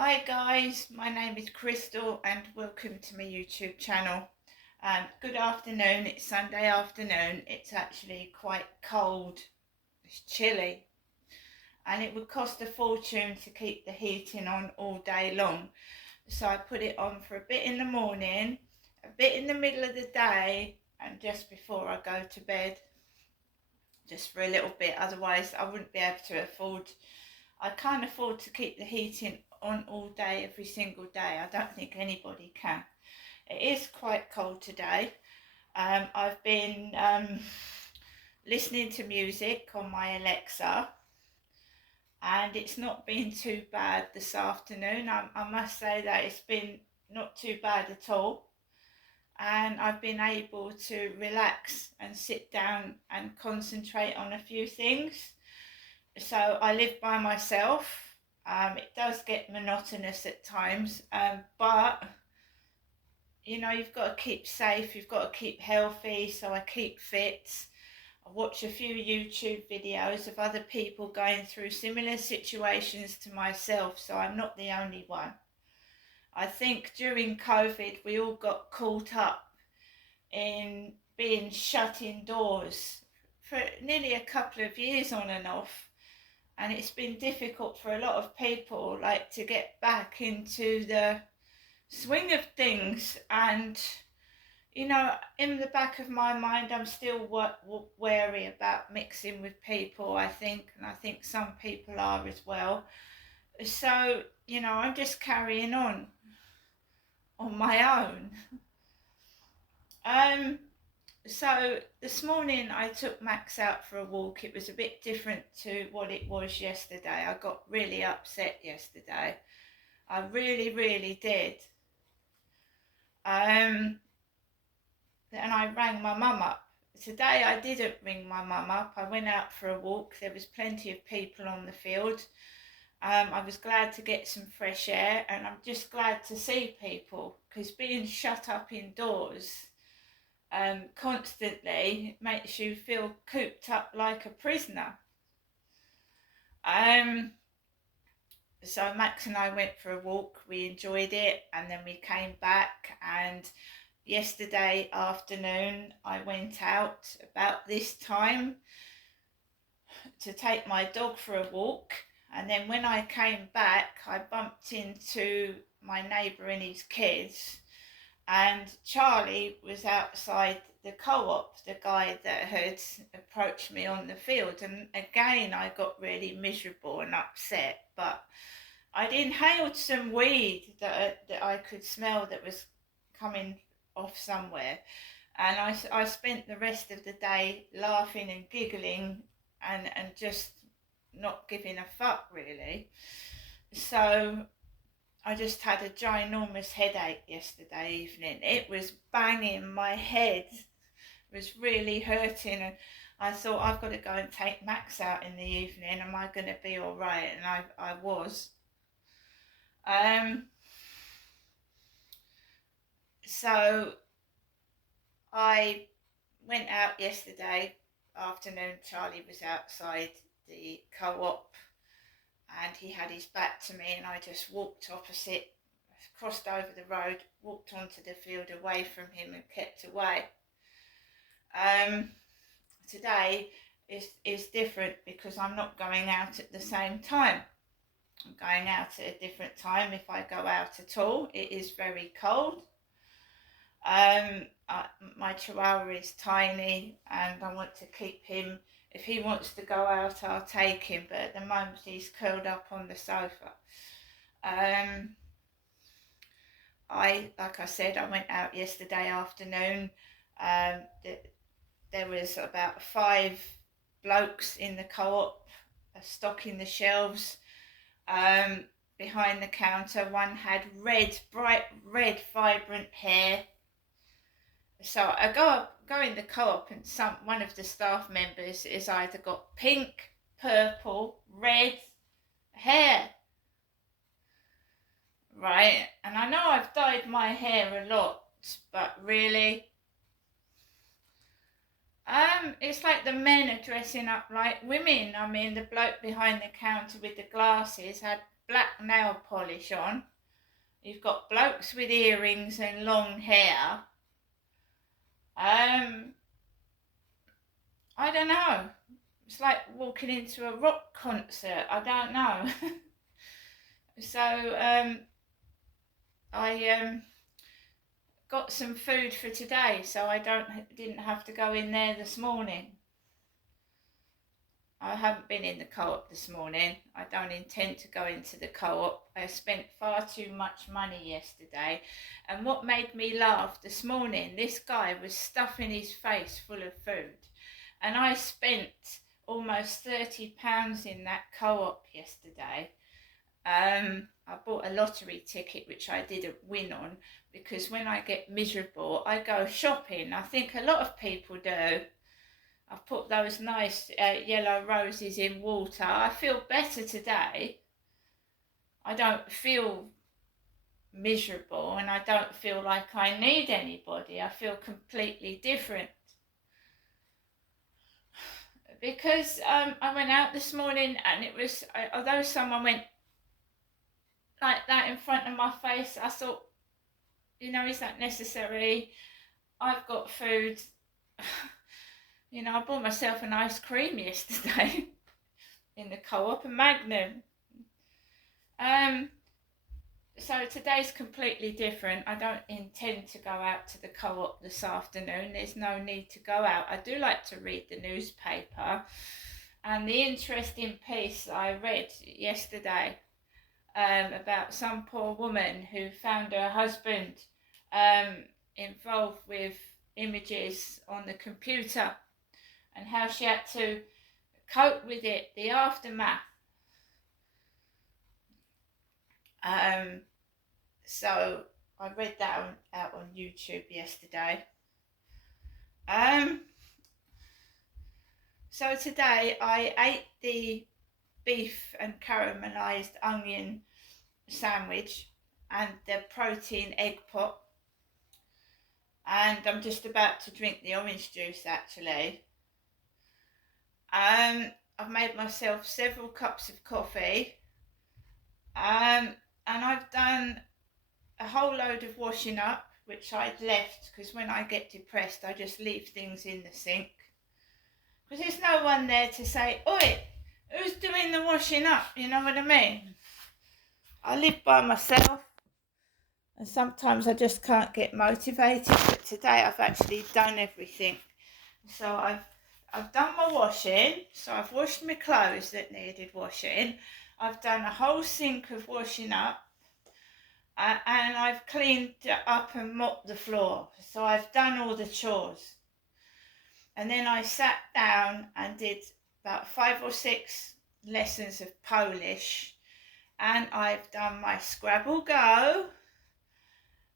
Hi guys, my name is Crystal and welcome to my YouTube channel. Good afternoon, it's Sunday afternoon. It's actually quite cold, it's chilly, and it would cost a fortune to keep the heating on all day long. So I put it on for a bit in the morning, a bit in the middle of the day, and just before I go to bed, just for a little bit. Otherwise I wouldn't be able to I can't afford to keep the heating on all day, every single day. I don't think anybody can. It is quite cold today. I've been listening to music on my Alexa, and it's not been too bad this afternoon. I must say that it's been not too bad at all. And I've been able to relax and sit down and concentrate on a few things. So I live by myself. It does get monotonous at times, but you've got to keep safe, you've got to keep healthy, so I keep fit. I watch a few YouTube videos of other people going through similar situations to myself, so I'm not the only one. I think during COVID we all got caught up in being shut indoors for nearly a couple of years on and off, and it's been difficult for a lot of people to get back into the swing of things. And in the back of my mind I'm still wary about mixing with people, I think, and I think some people are as well. So I'm just carrying on my own. So this morning I took Max out for a walk. It was a bit different to what it was yesterday. I got really upset yesterday. I really, really did. And I rang my mum up. Today I didn't ring my mum up. I went out for a walk. There was plenty of people on the field. I was glad to get some fresh air, and I'm just glad to see people, because being shut up indoors constantly makes you feel cooped up like a prisoner. So Max and I went for a walk, we enjoyed it, and then we came back, and yesterday afternoon I went out about this time to take my dog for a walk, and then when I came back I bumped into my neighbour and his kids, and Charlie was outside the co-op, the guy that had approached me on the field, and again I got really miserable and upset. But I'd inhaled some weed that I could smell that was coming off somewhere, and I spent the rest of the day laughing and giggling and just not giving a fuck, really. So I just had a ginormous headache yesterday evening. It was banging my head. It was really hurting, and I thought, I've got to go and take Max out in the evening. Am I going to be all right? And I was. So I went out yesterday afternoon. Charlie was outside the co-op, and he had his back to me, and I just walked opposite, crossed over the road, walked onto the field away from him and kept away. Today is different because I'm not going out at the same time. I'm going out at a different time if I go out at all. It is very cold. My chihuahua is tiny, and I want to keep him. If he wants to go out, I'll take him, but at the moment he's curled up on the sofa. Like I said, I went out yesterday afternoon. There was about 5 blokes in the co-op stocking the shelves behind the counter. One had bright red, vibrant hair. So I go in the co-op, and one of the staff members has either got pink, purple, red hair. Right, and I know I've dyed my hair a lot, but really, it's like the men are dressing up like women. I mean, the bloke behind the counter with the glasses had black nail polish on. You've got blokes with earrings and long hair. I don't know. It's like walking into a rock concert. I don't know. So I got some food for today, so I didn't have to go in there this morning. I haven't been in the co-op this morning. I don't intend to go into the co-op. I spent far too much money yesterday. And what made me laugh this morning, this guy was stuffing his face full of food. And I spent almost £30 in that co-op yesterday. I bought a lottery ticket, which I didn't win on, because when I get miserable, I go shopping. I think a lot of people do. I've put those nice yellow roses in water. I feel better today. I don't feel miserable and I don't feel like I need anybody. I feel completely different. Because I went out this morning and it was, although someone went like that in front of my face, I thought, you know, is that necessary? I've got food. You know, I bought myself an ice cream yesterday in the co-op, a Magnum. So today's completely different. I don't intend to go out to the co-op this afternoon. There's no need to go out. I do like to read the newspaper. And the interesting piece I read yesterday about some poor woman who found her husband involved with images on the computer, and how she had to cope with it, the aftermath. So I read that out on YouTube yesterday. So today I ate the beef and caramelised onion sandwich and the protein egg pot. And I'm just about to drink the orange juice actually. I've made myself several cups of coffee, and I've done a whole load of washing up, which I'd left because when I get depressed I just leave things in the sink because there's no one there to say, oi, who's doing the washing up, you know what I mean? I live by myself and sometimes I just can't get motivated, but today I've actually done everything. So I've done my washing, so I've washed my clothes that needed washing. I've done a whole sink of washing up, and I've cleaned up and mopped the floor. So I've done all the chores. And then I sat down and did about 5 or 6 lessons of Polish, and I've done my Scrabble Go,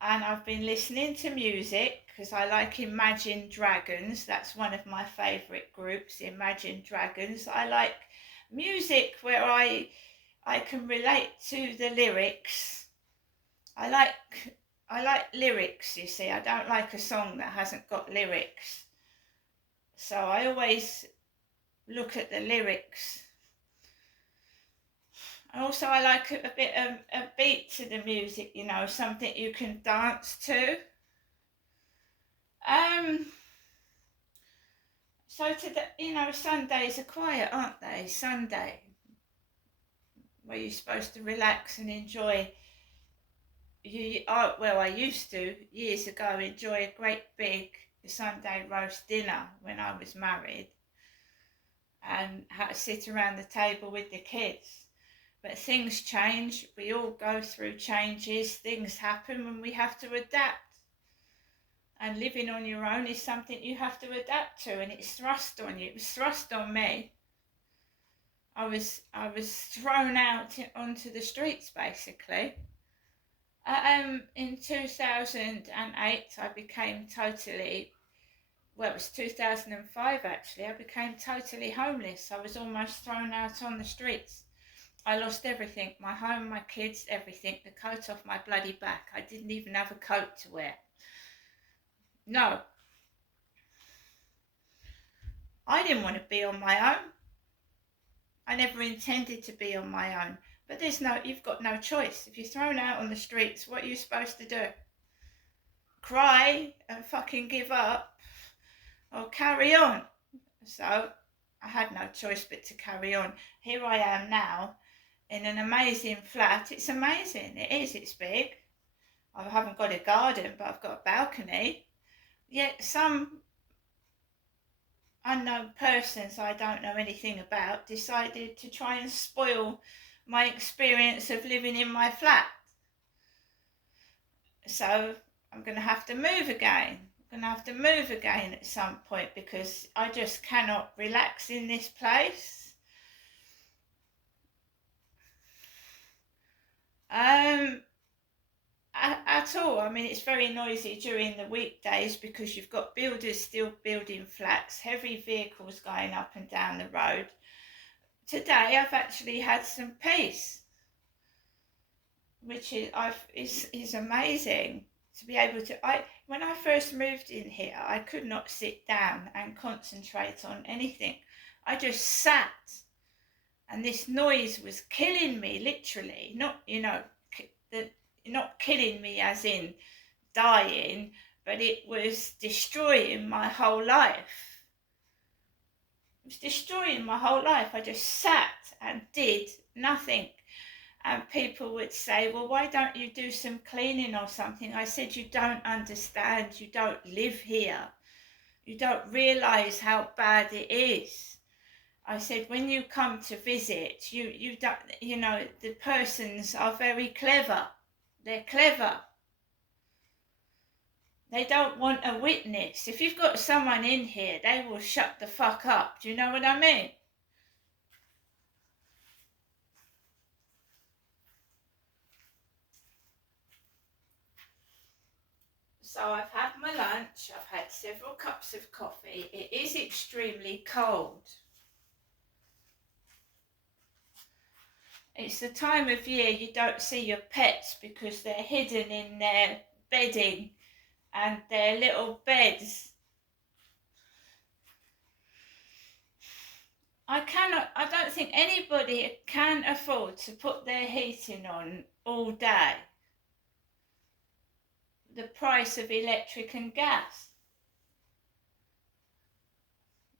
and I've been listening to music because I like Imagine Dragons. That's one of my favourite groups, Imagine Dragons. I like music where I can relate to the lyrics. I like lyrics, you see. I don't like a song that hasn't got lyrics. So I always look at the lyrics. Also, I like a bit of a beat to the music, you know, something you can dance to. So today, you know, Sundays are quiet, aren't they? Sunday, where you're supposed to relax and enjoy. Well, I used to, years ago, enjoy a great big Sunday roast dinner when I was married and had to sit around the table with the kids. But things change, we all go through changes, things happen and we have to adapt. And living on your own is something you have to adapt to, and it's thrust on you. It was thrust on me. I was thrown out onto the streets basically. In 2008 I became totally, well, it was 2005 actually, I became totally homeless. I was almost thrown out on the streets. I lost everything, my home, my kids, everything, the coat off my bloody back. I didn't even have a coat to wear. No. I didn't want to be on my own. I never intended to be on my own. But you've got no choice. If you're thrown out on the streets, what are you supposed to do? Cry and fucking give up, or carry on? So I had no choice but to carry on. Here I am now in an amazing flat. It's amazing. It is. It's big. I haven't got a garden, but I've got a balcony. Yet some unknown persons I don't know anything about decided to try and spoil my experience of living in my flat. So I'm going to have to move again. I'm going to have to move again at some point because I just cannot relax in this place. At all. I mean, it's very noisy during the weekdays because you've got builders still building flats, heavy vehicles going up and down the road. Today I've actually had some peace, which is amazing to be able to. When I first moved in here, I could not sit down and concentrate on anything. I just sat, and this noise was killing me, literally. Not not killing me as in dying, but it was destroying my whole life. It was destroying my whole life. I just sat and did nothing. And people would say, well, why don't you do some cleaning or something? I said, you don't understand. You don't live here. You don't realise how bad it is. I said, when you come to visit, you don't, the persons are very clever. They're clever. They don't want a witness. If you've got someone in here, they will shut the fuck up. Do you know what I mean? So I've had my lunch. I've had several cups of coffee. It is extremely cold. It's the time of year you don't see your pets because they're hidden in their bedding and their little beds. I don't think anybody can afford to put their heating on all day. The price of electric and gas.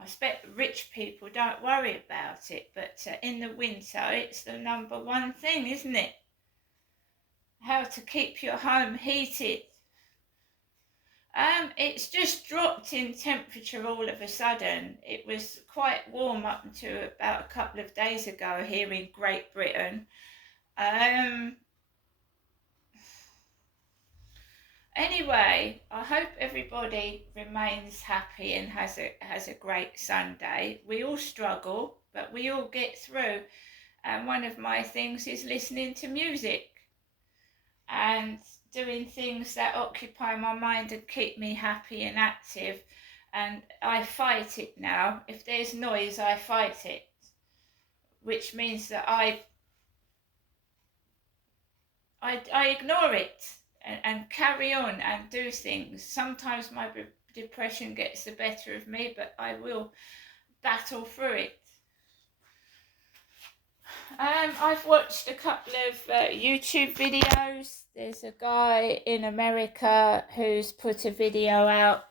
I expect rich people don't worry about it, but in the winter it's the number one thing, isn't it? How to keep your home heated. It's just dropped in temperature all of a sudden. It was quite warm up until about a couple of days ago here in Great Britain. Anyway, I hope everybody remains happy and has a great Sunday. We all struggle, but we all get through. And one of my things is listening to music and doing things that occupy my mind and keep me happy and active. And I fight it now. If there's noise, I fight it, which means that I ignore it and carry on and do things. Sometimes my depression gets the better of me, but I will battle through it. I've watched a couple of YouTube videos. There's a guy in America who's put a video out.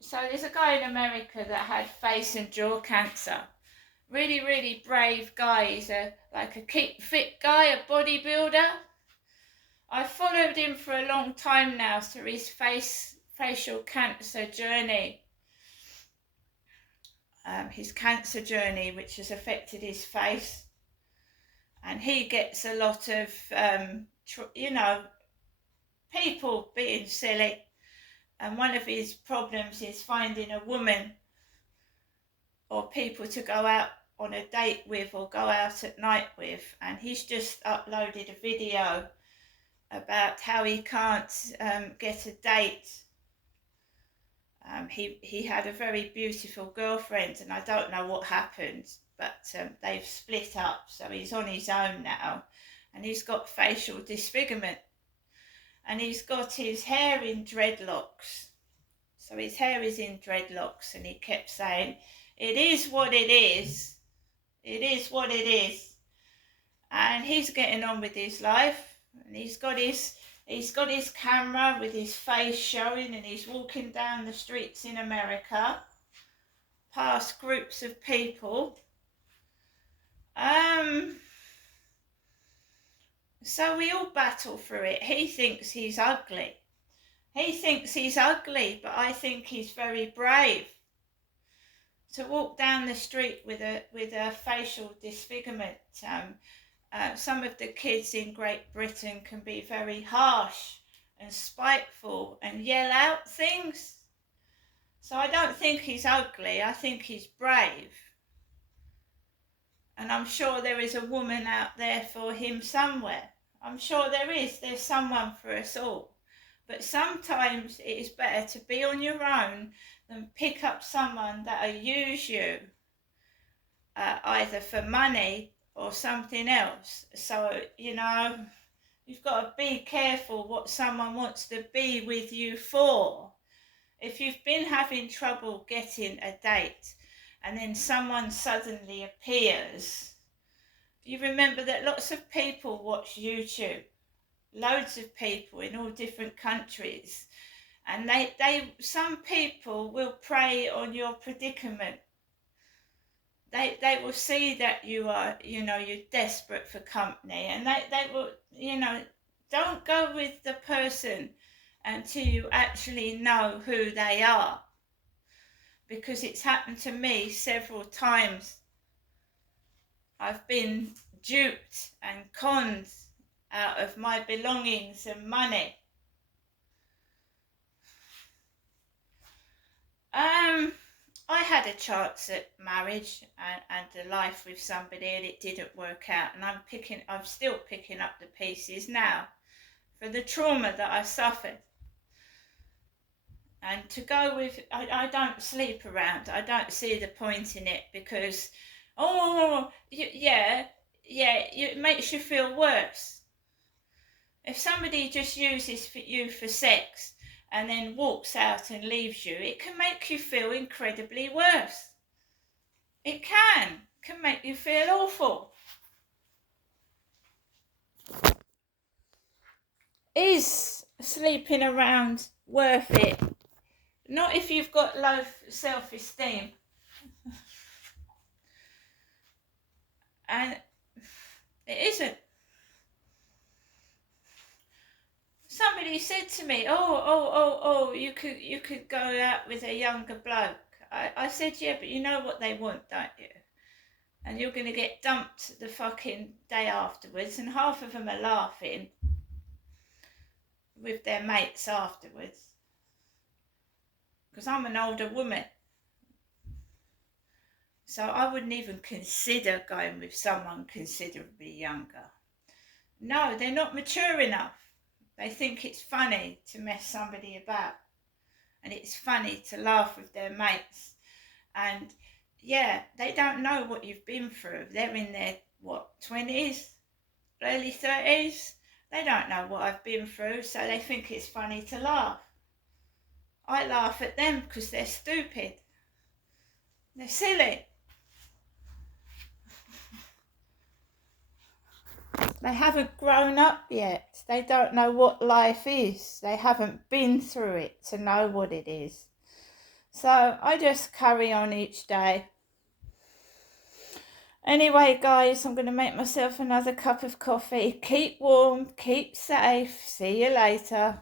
So there's a guy in America that had face and jaw cancer. Really, really brave guy. He's like a keep fit guy, a bodybuilder. I've followed him for a long time now through his facial cancer journey. His cancer journey, which has affected his face. And he gets a lot of, people being silly. And one of his problems is finding a woman or people to go out on a date with or go out at night with. And he's just uploaded a video about how he can't get a date. He had a very beautiful girlfriend, and I don't know what happened, but they've split up, so he's on his own now, and he's got facial disfigurement, and he's got his hair in dreadlocks. So his hair is in dreadlocks, and he kept saying, "It is what it is. It is what it is." and he's getting on with his life, and he's got his camera with his face showing, and he's walking down the streets in America past groups of people. So we all battle through it. He thinks he's ugly. But I think he's very brave. To walk down the street with a facial disfigurement. Some of the kids in Great Britain can be very harsh and spiteful and yell out things. So I don't think he's ugly. I think he's brave. And I'm sure there is a woman out there for him somewhere. I'm sure there is. There's someone for us all. But sometimes it is better to be on your own than pick up someone that'll use you, either for money or something else. So, you've got to be careful what someone wants to be with you for. If you've been having trouble getting a date and then someone suddenly appears, you remember that lots of people watch YouTube, loads of people in all different countries, and some people will prey on your predicament. They will see that you are, you're desperate for company, and they will, don't go with the person until you actually know who they are, because it's happened to me several times. I've been duped and conned out of my belongings and money. I had a chance at marriage and a life with somebody, and it didn't work out, and I'm still picking up the pieces now for the trauma that I suffered. And to go with, I don't sleep around. I don't see the point in it, because it makes you feel worse. If somebody just uses you for sex and then walks out and leaves you, it can make you feel incredibly worse. It can make you feel awful. Is sleeping around worth it? Not if you've got low self-esteem. And it isn't. Somebody said to me, you could go out with a younger bloke. I said, yeah, but you know what they want, don't you? And you're going to get dumped the fucking day afterwards, and half of them are laughing with their mates afterwards. Because I'm an older woman. So I wouldn't even consider going with someone considerably younger. No, they're not mature enough. They think it's funny to mess somebody about, and it's funny to laugh with their mates. And yeah, they don't know what you've been through. They're in their 20s, early 30s. They don't know what I've been through, so they think it's funny to laugh. I laugh at them because they're stupid. They're silly. They haven't grown up yet. They don't know what life is. They haven't been through it to know what it is. So I just carry on each day. Anyway, guys, I'm going to make myself another cup of coffee. Keep warm, keep safe. See you later.